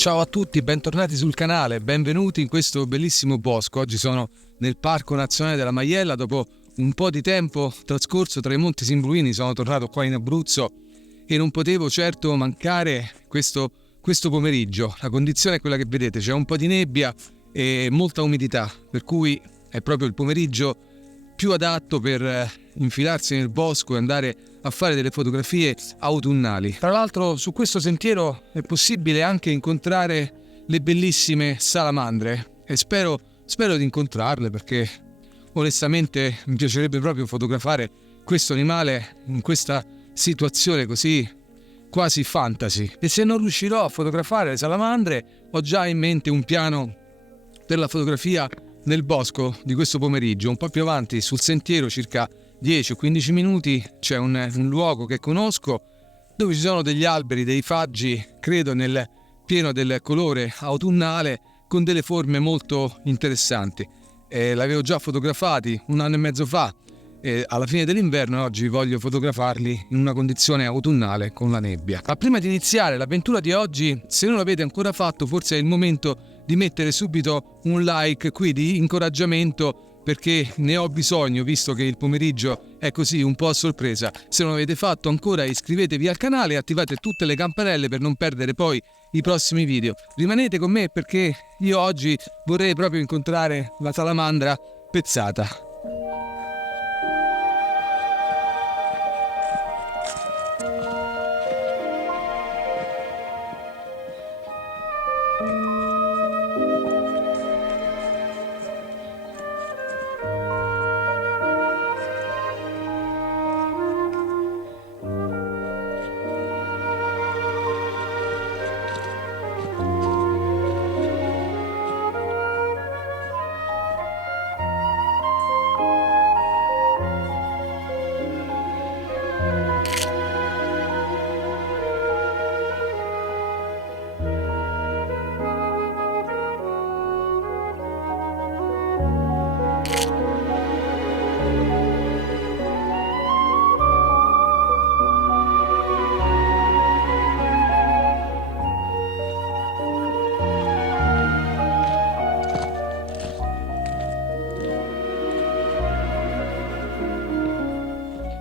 Ciao a tutti, bentornati sul canale, benvenuti in questo bellissimo bosco. Oggi sono nel Parco Nazionale della Maiella. Dopo un po' di tempo trascorso tra i Monti Simbruini sono tornato qua in Abruzzo e non potevo certo mancare questo pomeriggio. La condizione è quella che vedete, c'è un po' di nebbia e molta umidità, per cui è proprio il pomeriggio più adatto per infilarsi nel bosco e andare a fare delle fotografie autunnali. Tra l'altro su questo sentiero è possibile anche incontrare le bellissime salamandre e spero di incontrarle, perché onestamente mi piacerebbe proprio fotografare questo animale in questa situazione così quasi fantasy. E se non riuscirò a fotografare le salamandre, ho già in mente un piano per la fotografia nel bosco di questo pomeriggio. Un po' più avanti sul sentiero, circa 10 o 15 minuti, c'è un luogo che conosco dove ci sono degli alberi, dei faggi, credo nel pieno del colore autunnale, con delle forme molto interessanti. L'avevo già fotografati 1 anno e mezzo fa alla fine dell'inverno, e oggi voglio fotografarli in una condizione autunnale con la nebbia. Ma prima di iniziare l'avventura di oggi, se non l'avete ancora fatto, forse è il momento di mettere subito un like qui di incoraggiamento, perché ne ho bisogno, visto che il pomeriggio è così un po' a sorpresa. Se non l'avete fatto ancora, iscrivetevi al canale e attivate tutte le campanelle per non perdere poi i prossimi video. Rimanete con me, perché io oggi vorrei proprio incontrare la salamandra pezzata.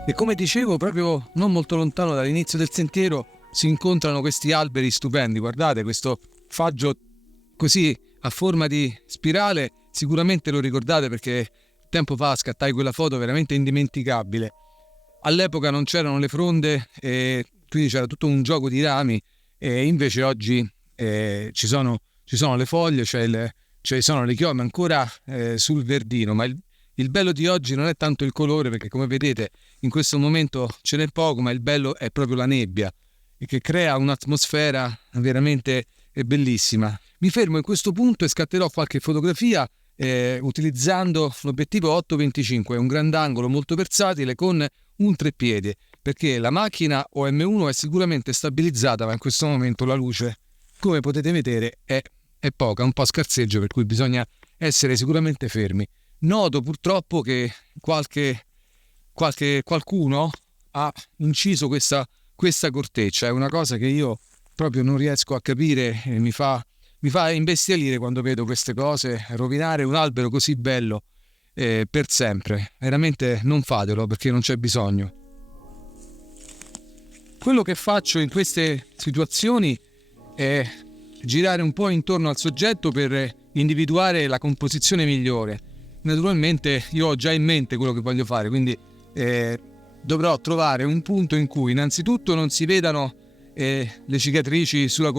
E come dicevo, proprio non molto lontano dall'inizio del sentiero si incontrano questi alberi stupendi. Guardate questo faggio così a forma di spirale, sicuramente lo ricordate perché tempo fa scattai quella foto veramente indimenticabile. All'epoca non c'erano le fronde e quindi c'era tutto un gioco di rami, e invece oggi ci sono le foglie, ci sono le chiome ancora sul verdino, ma il bello di oggi non è tanto il colore, perché come vedete in questo momento ce n'è poco, ma il bello è proprio la nebbia, che crea un'atmosfera veramente bellissima. Mi fermo in questo punto e scatterò qualche fotografia utilizzando l'obiettivo 8-25, è un grandangolo molto versatile con un treppiede, perché la macchina OM1 è sicuramente stabilizzata, ma in questo momento la luce, come potete vedere, è poca, un po' scarseggio, per cui bisogna essere sicuramente fermi. Noto purtroppo che qualcuno ha inciso questa corteccia. È una cosa che io proprio non riesco a capire e mi fa imbestialire quando vedo queste cose, rovinare un albero così bello per sempre. Veramente non fatelo, perché non c'è bisogno. Quello che faccio in queste situazioni è girare un po' intorno al soggetto per individuare la composizione migliore. Naturalmente io ho già in mente quello che voglio fare, quindi dovrò trovare un punto in cui innanzitutto non si vedano le cicatrici sulla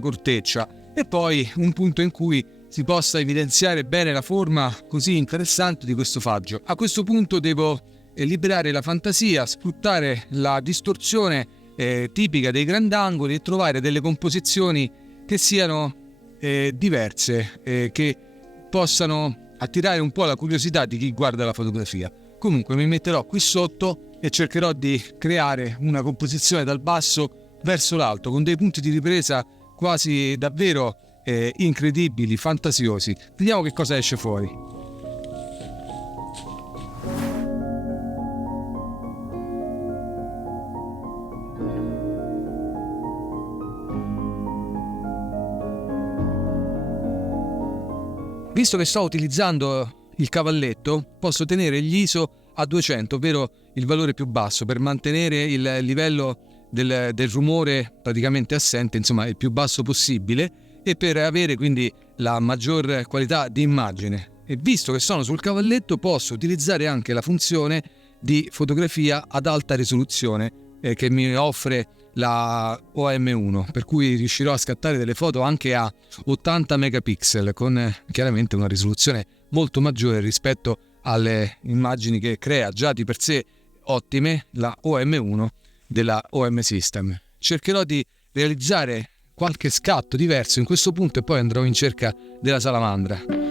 corteccia, e poi un punto in cui si possa evidenziare bene la forma così interessante di questo faggio. A questo punto devo liberare la fantasia, sfruttare la distorsione tipica dei grandangoli e trovare delle composizioni che siano diverse, che possano attirare un po' la curiosità di chi guarda la fotografia. Comunque mi metterò qui sotto e cercherò di creare una composizione dal basso verso l'alto, con dei punti di ripresa quasi davvero incredibili, fantasiosi. Vediamo che cosa esce fuori. Visto che sto utilizzando il cavalletto, posso tenere gli ISO a 200, ovvero il valore più basso, per mantenere il livello del rumore praticamente assente, insomma il più basso possibile, e per avere quindi la maggior qualità di immagine. E visto che sono sul cavalletto, posso utilizzare anche la funzione di fotografia ad alta risoluzione che mi offre la OM1, per cui riuscirò a scattare delle foto anche a 80 megapixel con chiaramente una risoluzione molto maggiore rispetto alle immagini che crea già di per sé ottime la OM1 della OM System. Cercherò di realizzare qualche scatto diverso in questo punto e poi andrò in cerca della salamandra.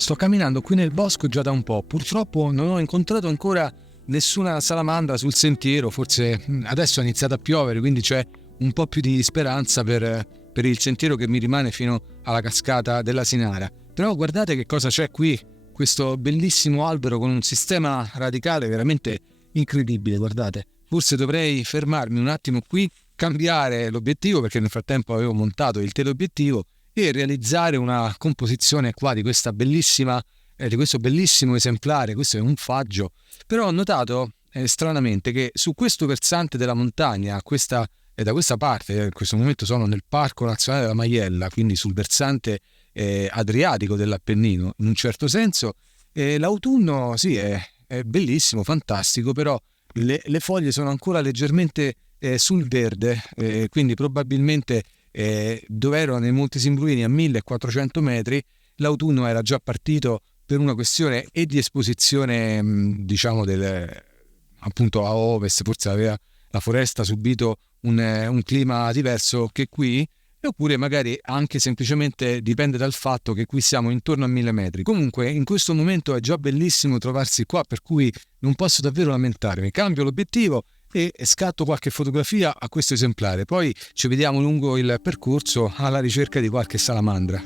Sto camminando qui nel bosco già da un po', purtroppo non ho incontrato ancora nessuna salamandra sul sentiero, forse adesso ha iniziato a piovere, quindi c'è un po' più di speranza per il sentiero che mi rimane fino alla cascata della Sinara. Però guardate che cosa c'è qui, questo bellissimo albero con un sistema radicale veramente incredibile, guardate. Forse dovrei fermarmi un attimo qui, cambiare l'obiettivo, perché nel frattempo avevo montato il teleobiettivo, e realizzare una composizione qua di questa bellissima di questo bellissimo esemplare. Questo è un faggio, però ho notato stranamente che su questo versante della montagna, da questa parte, in questo momento sono nel Parco Nazionale della Maiella, quindi sul versante adriatico dell'Appennino in un certo senso, l'autunno sì è bellissimo, fantastico, però le foglie sono ancora leggermente sul verde, quindi probabilmente dove ero nei Monti Simbruini a 1400 metri, l'autunno era già partito per una questione e di esposizione, diciamo, appunto a ovest, forse aveva la foresta subito un clima diverso che qui, oppure magari anche semplicemente dipende dal fatto che qui siamo intorno a 1000 metri. Comunque in questo momento è già bellissimo trovarsi qua, per cui non posso davvero lamentarmi. Cambio l'obiettivo e scatto qualche fotografia a questo esemplare, poi ci vediamo lungo il percorso alla ricerca di qualche salamandra.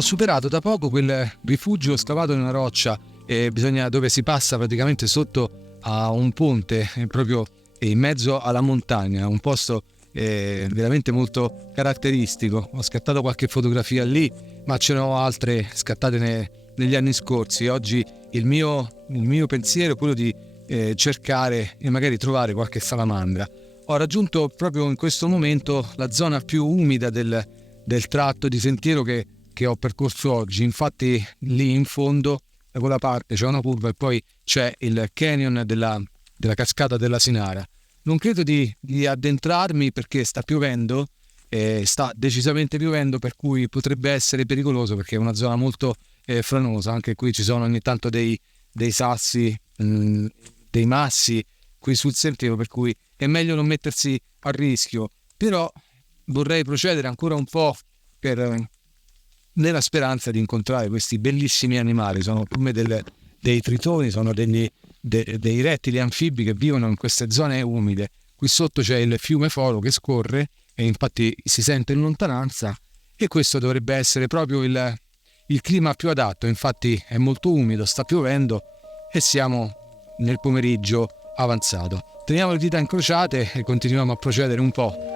Ho superato da poco quel rifugio scavato in una roccia dove si passa praticamente sotto a un ponte proprio in mezzo alla montagna, un posto veramente molto caratteristico. Ho scattato qualche fotografia lì, ma ce ne ho altre scattate negli anni scorsi. Oggi il mio pensiero è quello di cercare e magari trovare qualche salamandra. Ho raggiunto proprio in questo momento la zona più umida del tratto di sentiero che ho percorso oggi. Infatti lì in fondo da quella parte c'è una curva e poi c'è il canyon della cascata della Sinara. Non credo di addentrarmi perché sta piovendo, sta decisamente piovendo, per cui potrebbe essere pericoloso perché è una zona molto franosa. Anche qui ci sono ogni tanto dei sassi, dei massi qui sul sentiero, per cui è meglio non mettersi a rischio. Però vorrei procedere ancora un po' nella speranza di incontrare questi bellissimi animali. Sono come dei tritoni, sono dei rettili anfibi che vivono in queste zone umide. Qui sotto c'è il fiume Foro che scorre e infatti si sente in lontananza, e questo dovrebbe essere proprio il clima più adatto. Infatti è molto umido, sta piovendo e siamo nel pomeriggio avanzato. Teniamo le dita incrociate e continuiamo a procedere un po'.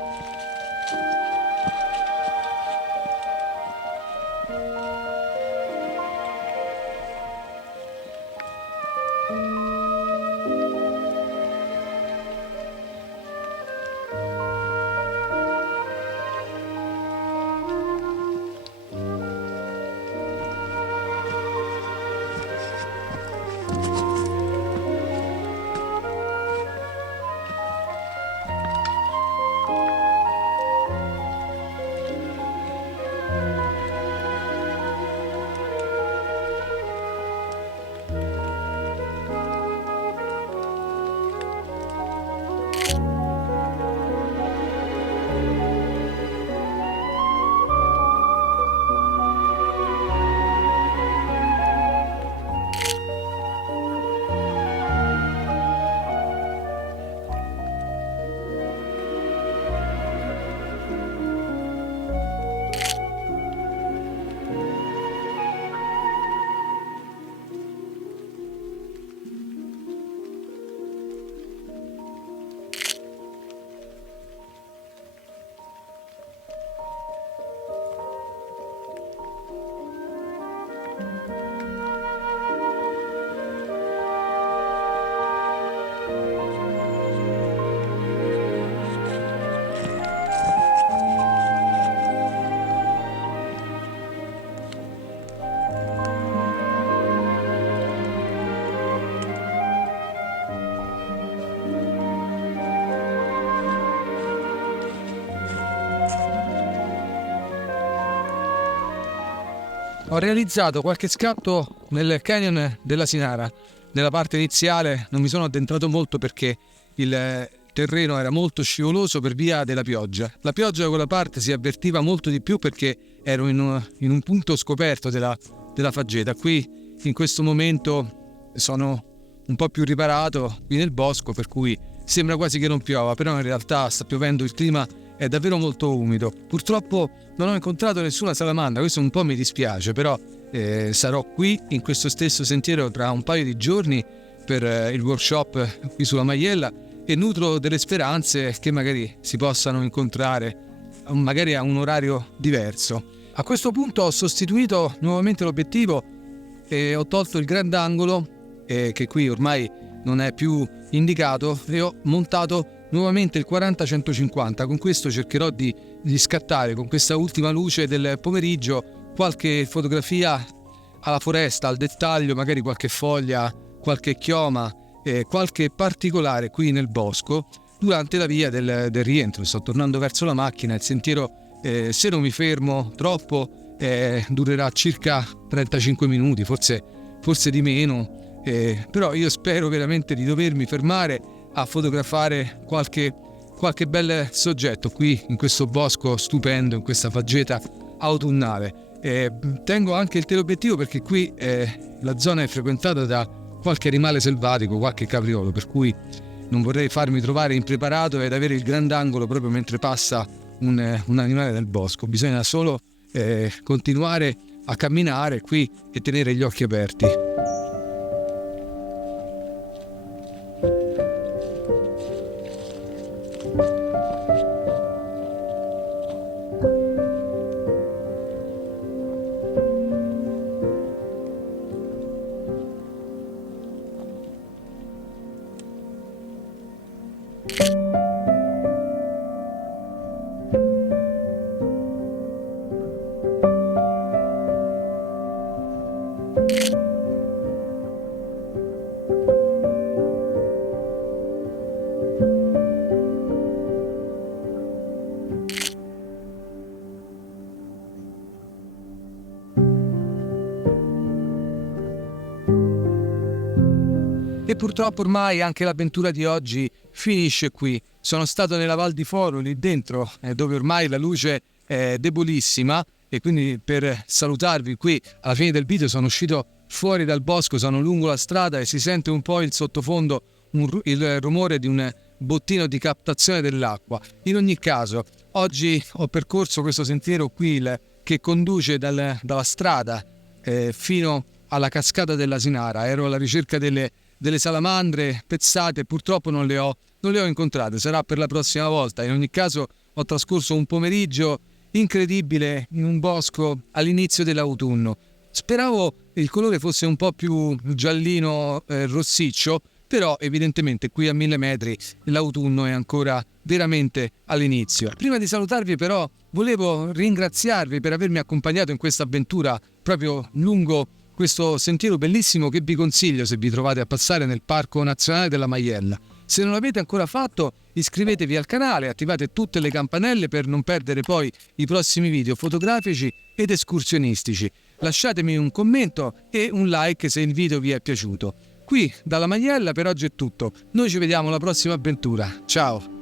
Ho realizzato qualche scatto nel canyon della Sinara. Nella parte iniziale non mi sono addentrato molto perché il terreno era molto scivoloso per via della pioggia. La pioggia da quella parte si avvertiva molto di più perché ero in un punto scoperto della faggeta. Qui in questo momento sono un po' più riparato qui nel bosco, per cui sembra quasi che non piova, però in realtà sta piovendo, il clima è davvero molto umido. Purtroppo non ho incontrato nessuna salamandra, questo un po' mi dispiace, però sarò qui in questo stesso sentiero tra un paio di giorni per il workshop qui sulla Maiella, e nutro delle speranze che magari si possano incontrare magari a un orario diverso. A questo punto ho sostituito nuovamente l'obiettivo e ho tolto il grandangolo che qui ormai non è più indicato, e ho montato nuovamente il 40-150. Con questo cercherò di scattare con questa ultima luce del pomeriggio qualche fotografia alla foresta, al dettaglio, magari qualche foglia, qualche chioma, qualche particolare qui nel bosco durante la via del rientro. Sto tornando verso la macchina, il sentiero se non mi fermo troppo durerà circa 35 minuti, forse di meno, però io spero veramente di dovermi fermare a fotografare qualche bel soggetto qui in questo bosco stupendo, in questa faggeta autunnale. Tengo anche il teleobiettivo perché qui la zona è frequentata da qualche animale selvatico, qualche capriolo, per cui non vorrei farmi trovare impreparato ed avere il grandangolo proprio mentre passa un animale del bosco. Bisogna solo continuare a camminare qui e tenere gli occhi aperti. E purtroppo ormai anche l'avventura di oggi finisce qui. Sono stato nella Val di Foro, lì dentro, dove ormai la luce è debolissima, e quindi per salutarvi qui alla fine del video sono uscito fuori dal bosco, sono lungo la strada e si sente un po' il sottofondo, il rumore di un bottino di captazione dell'acqua. In ogni caso, oggi ho percorso questo sentiero qui che conduce dalla strada fino alla cascata dell'Asinara. Ero alla ricerca delle salamandre pezzate, purtroppo non le ho incontrate, sarà per la prossima volta. In ogni caso ho trascorso un pomeriggio incredibile in un bosco all'inizio dell'autunno. Speravo il colore fosse un po' più giallino rossiccio, però evidentemente qui a 1000 metri l'autunno è ancora veramente all'inizio. Prima di salutarvi però volevo ringraziarvi per avermi accompagnato in questa avventura proprio lungo questo sentiero bellissimo che vi consiglio se vi trovate a passare nel Parco Nazionale della Maiella. Se non l'avete ancora fatto, iscrivetevi al canale, attivate tutte le campanelle per non perdere poi i prossimi video fotografici ed escursionistici. Lasciatemi un commento e un like se il video vi è piaciuto. Qui dalla Maiella per oggi è tutto. Noi ci vediamo alla prossima avventura. Ciao!